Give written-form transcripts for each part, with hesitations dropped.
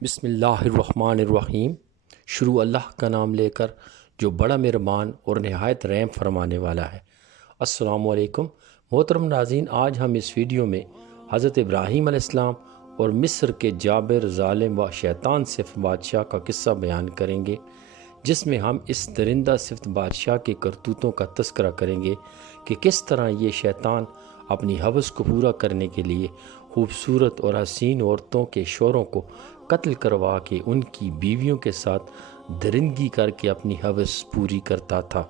بسم اللہ الرحمن الرحیم۔ شروع اللہ کا نام لے کر جو بڑا مہربان اور نہایت رحم فرمانے والا ہے۔ السلام علیکم محترم ناظرین، آج ہم اس ویڈیو میں حضرت ابراہیم علیہ السلام اور مصر کے جابر ظالم و شیطان صفت بادشاہ کا قصہ بیان کریں گے، جس میں ہم اس درندہ صفت بادشاہ کے کرتوتوں کا تذکرہ کریں گے کہ کس طرح یہ شیطان اپنی ہوس کو پورا کرنے کے لیے خوبصورت اور حسین عورتوں کے شوہروں کو قتل کروا کے ان کی بیویوں کے ساتھ درندگی کر کے اپنی ہوس پوری کرتا تھا۔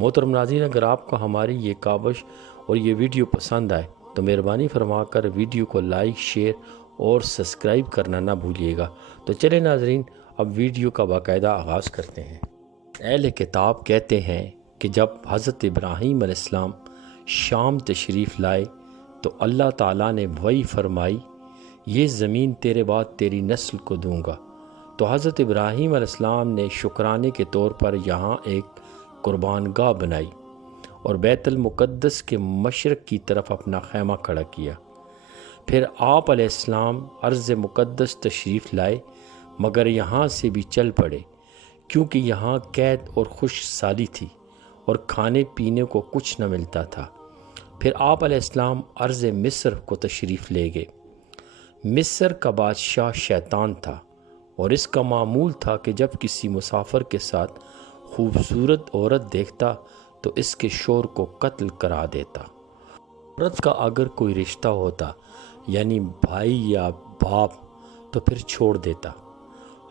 محترم ناظرین، اگر آپ کو ہماری یہ کاوش اور یہ ویڈیو پسند آئے تو مہربانی فرما کر ویڈیو کو لائک، شیئر اور سبسکرائب کرنا نہ بھولیے گا۔ تو چلیں ناظرین، اب ویڈیو کا باقاعدہ آغاز کرتے ہیں۔ اہل کتاب کہتے ہیں کہ جب حضرت ابراہیم علیہ السلام شام تشریف لائے تو اللہ تعالیٰ نے وحی فرمائی، یہ زمین تیرے بعد تیری نسل کو دوں گا۔ تو حضرت ابراہیم علیہ السلام نے شکرانے کے طور پر یہاں ایک قربان گاہ بنائی اور بیت المقدس کے مشرق کی طرف اپنا خیمہ کھڑا کیا۔ پھر آپ علیہ السلام ارض مقدس تشریف لائے، مگر یہاں سے بھی چل پڑے کیونکہ یہاں قید اور خشک سالی تھی اور کھانے پینے کو کچھ نہ ملتا تھا۔ پھر آپ علیہ السلام ارض مصر کو تشریف لے گئے۔ مصر کا بادشاہ شیطان تھا اور اس کا معمول تھا کہ جب کسی مسافر کے ساتھ خوبصورت عورت دیکھتا تو اس کے شوہر کو قتل کرا دیتا۔ عورت کا اگر کوئی رشتہ ہوتا یعنی بھائی یا باپ تو پھر چھوڑ دیتا۔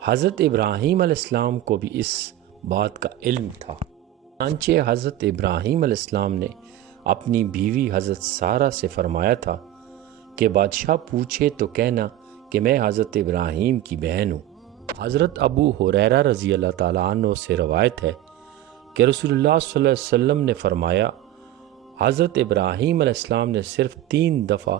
حضرت ابراہیم علیہ السلام کو بھی اس بات کا علم تھا۔ چنانچہ حضرت ابراہیم علیہ السلام نے اپنی بیوی حضرت سارہ سے فرمایا تھا کہ بادشاہ پوچھے تو کہنا کہ میں حضرت ابراہیم کی بہن ہوں۔ حضرت ابو ہریرہ رضی اللہ تعالیٰ عنہ سے روایت ہے کہ رسول اللہ صلی اللہ علیہ وسلم نے فرمایا، حضرت ابراہیم علیہ السلام نے صرف 3 دفعہ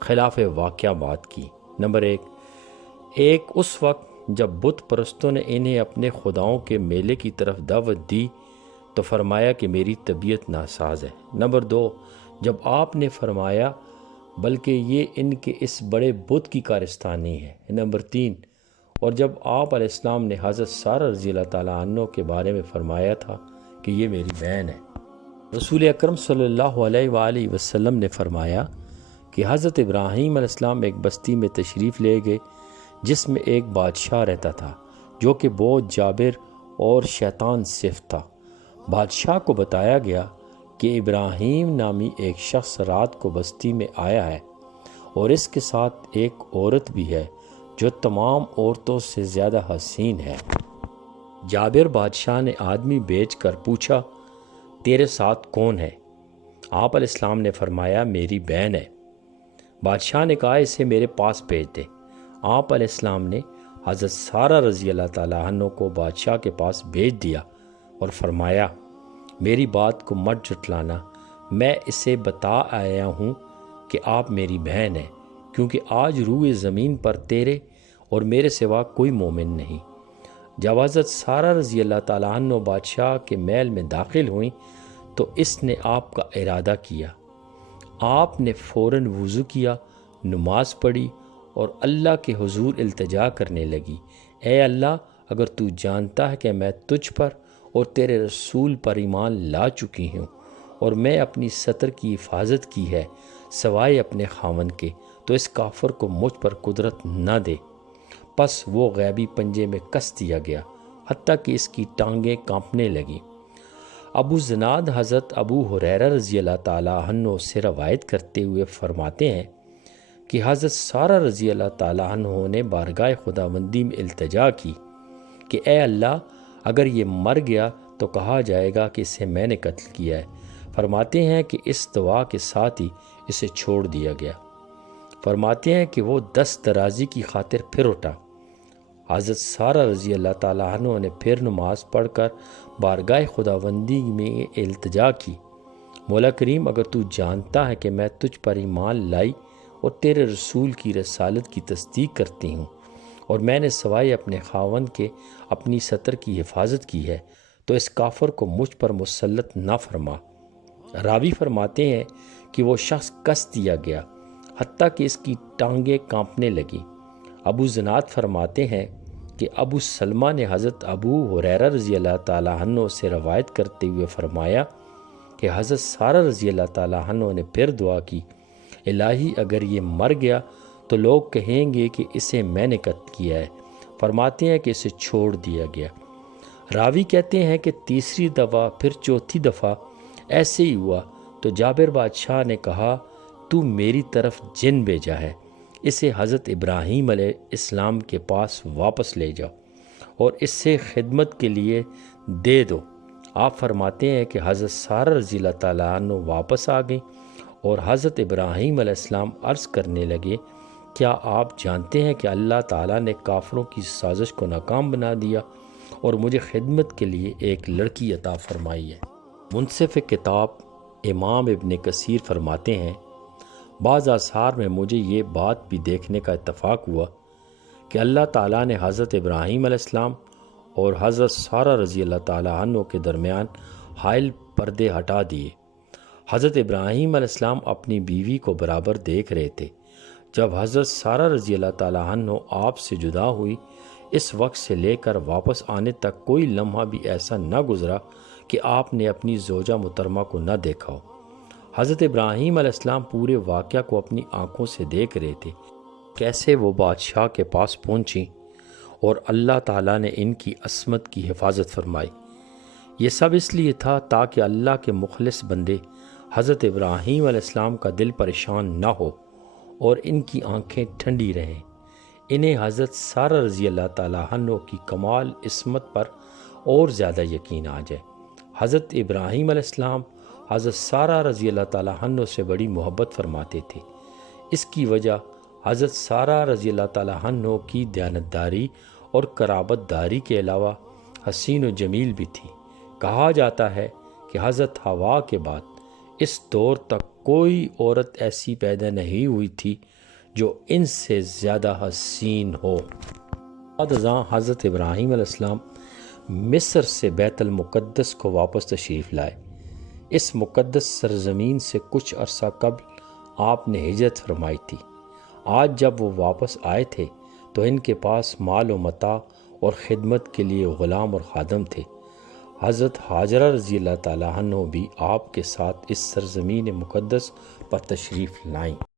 خلاف واقعہ بات کی۔ نمبر 1، اس وقت جب بت پرستوں نے انہیں اپنے خداؤں کے میلے کی طرف دعوت دی تو فرمایا کہ میری طبیعت ناساز ہے۔ نمبر 2، جب آپ نے فرمایا بلکہ یہ ان کے اس بڑے بت کی کارستانی ہے۔ نمبر 3، اور جب آپ علیہ السلام نے حضرت سارہ رضی اللہ تعالیٰ عنہ کے بارے میں فرمایا تھا کہ یہ میری بہن ہے۔ رسول اکرم صلی اللہ علیہ وآلہ وسلم نے فرمایا کہ حضرت ابراہیم علیہ السلام ایک بستی میں تشریف لے گئے جس میں ایک بادشاہ رہتا تھا جو کہ بہت جابر اور شیطان صفت تھا۔ بادشاہ کو بتایا گیا کہ ابراہیم نامی ایک شخص رات کو بستی میں آیا ہے اور اس کے ساتھ ایک عورت بھی ہے جو تمام عورتوں سے زیادہ حسین ہے۔ جابر بادشاہ نے آدمی بھیج کر پوچھا، تیرے ساتھ کون ہے؟ آپ علیہ السلام نے فرمایا، میری بہن ہے۔ بادشاہ نے کہا، اسے میرے پاس بھیج دے۔ آپ علیہ السلام نے حضرت سارہ رضی اللہ تعالیٰ عنہ کو بادشاہ کے پاس بھیج دیا اور فرمایا، میری بات کو مت جھٹلانا، میں اسے بتا آیا ہوں کہ آپ میری بہن ہیں، کیونکہ آج روئے زمین پر تیرے اور میرے سوا کوئی مومن نہیں۔ جب حضرت سارہ رضی اللہ تعالیٰ عنہ بادشاہ کے محل میں داخل ہوئیں تو اس نے آپ کا ارادہ کیا۔ آپ نے فوراً وضو کیا، نماز پڑھی اور اللہ کے حضور التجا کرنے لگی، اے اللہ، اگر تو جانتا ہے کہ میں تجھ پر اور تیرے رسول پر ایمان لا چکی ہوں اور میں اپنی ستر کی حفاظت کی ہے سوائے اپنے خاوند کے، تو اس کافر کو مجھ پر قدرت نہ دے۔ پس وہ غیبی پنجے میں کس دیا گیا حتیٰ کہ اس کی ٹانگیں کانپنے لگیں۔ ابو زناد حضرت ابو ہریرہ رضی اللہ تعالیٰ عنہ سے روایت کرتے ہوئے فرماتے ہیں کہ حضرت سارہ رضی اللہ تعالیٰ عنہ نے بارگاہ خداوندی میں التجا کی کہ اے اللہ، اگر یہ مر گیا تو کہا جائے گا کہ اسے میں نے قتل کیا ہے۔ فرماتے ہیں کہ اس دعا کے ساتھ ہی اسے چھوڑ دیا گیا۔ فرماتے ہیں کہ وہ 10 درازی کی خاطر پھر اٹھا۔ حضرت سارہ رضی اللہ تعالیٰ عنہ نے پھر نماز پڑھ کر بارگاہ خداوندی میں التجا کی، مولا کریم، اگر تو جانتا ہے کہ میں تجھ پر ایمان لائی اور تیرے رسول کی رسالت کی تصدیق کرتی ہوں اور میں نے سوائے اپنے خاوند کے اپنی ستر کی حفاظت کی ہے، تو اس کافر کو مجھ پر مسلط نہ فرما۔ راوی فرماتے ہیں کہ وہ شخص کس دیا گیا حتیٰ کہ اس کی ٹانگیں کانپنے لگیں۔ ابو زناد فرماتے ہیں کہ ابو سلمہ نے حضرت ابو ہریرہ رضی اللہ تعالیٰ عنہ سے روایت کرتے ہوئے فرمایا کہ حضرت سارہ رضی اللہ تعالیٰ عنہ نے پھر دعا کی، الہی اگر یہ مر گیا تو لوگ کہیں گے کہ اسے میں نے قتل کیا ہے۔ فرماتے ہیں کہ اسے چھوڑ دیا گیا۔ راوی کہتے ہیں کہ تیسری دفعہ پھر چوتھی دفعہ ایسے ہی ہوا تو جابر بادشاہ نے کہا تو میری طرف جن بھیجا ہے، اسے حضرت ابراہیم علیہ السلام کے پاس واپس لے جاؤ اور اس سے خدمت کے لیے دے دو۔ آپ فرماتے ہیں کہ حضرت سارہ رضی اللہ تعالیٰ عنہ واپس آ گئیں اور حضرت ابراہیم علیہ السلام عرض کرنے لگے، کیا آپ جانتے ہیں کہ اللہ تعالیٰ نے کافروں کی سازش کو ناکام بنا دیا اور مجھے خدمت کے لیے ایک لڑکی عطا فرمائی ہے۔ منصف کتاب امام ابن کثیر فرماتے ہیں، بعض آثار میں مجھے یہ بات بھی دیکھنے کا اتفاق ہوا کہ اللہ تعالیٰ نے حضرت ابراہیم علیہ السلام اور حضرت سارہ رضی اللہ تعالیٰ عنہ کے درمیان حائل پردے ہٹا دیے۔ حضرت ابراہیم علیہ السلام اپنی بیوی کو برابر دیکھ رہے تھے۔ جب حضرت سارہ رضی اللہ تعالیٰ عنہ آپ سے جدا ہوئی، اس وقت سے لے کر واپس آنے تک کوئی لمحہ بھی ایسا نہ گزرا کہ آپ نے اپنی زوجہ محترمہ کو نہ دیکھا ہو۔ حضرت ابراہیم علیہ السلام پورے واقعہ کو اپنی آنکھوں سے دیکھ رہے تھے، کیسے وہ بادشاہ کے پاس پہنچیں اور اللہ تعالیٰ نے ان کی عصمت کی حفاظت فرمائی۔ یہ سب اس لیے تھا تاکہ اللہ کے مخلص بندے حضرت ابراہیم علیہ السلام کا دل پریشان نہ ہو اور ان کی آنکھیں ٹھنڈی رہیں، انہیں حضرت سارہ رضی اللہ تعالیٰ عنہ کی کمال عصمت پر اور زیادہ یقین آ جائے۔ حضرت ابراہیم علیہ السلام حضرت سارہ رضی اللہ تعالیٰ عنہ سے بڑی محبت فرماتے تھے۔ اس کی وجہ حضرت سارہ رضی اللہ تعالیٰ عنہ کی دیانتداری اور قرابت داری کے علاوہ حسین و جمیل بھی تھی۔ کہا جاتا ہے کہ حضرت حوا کے بعد اس دور تک کوئی عورت ایسی پیدا نہیں ہوئی تھی جو ان سے زیادہ حسین ہو۔ بعد ازاں حضرت ابراہیم علیہ السلام مصر سے بیت المقدس کو واپس تشریف لائے۔ اس مقدس سرزمین سے کچھ عرصہ قبل آپ نے ہجرت فرمائی تھی۔ آج جب وہ واپس آئے تھے تو ان کے پاس مال و متاع اور خدمت کے لیے غلام اور خادم تھے۔ حضرت حاجرہ رضی اللہ تعالیٰ عنہ بھی آپ کے ساتھ اس سرزمین مقدس پر تشریف لائیں۔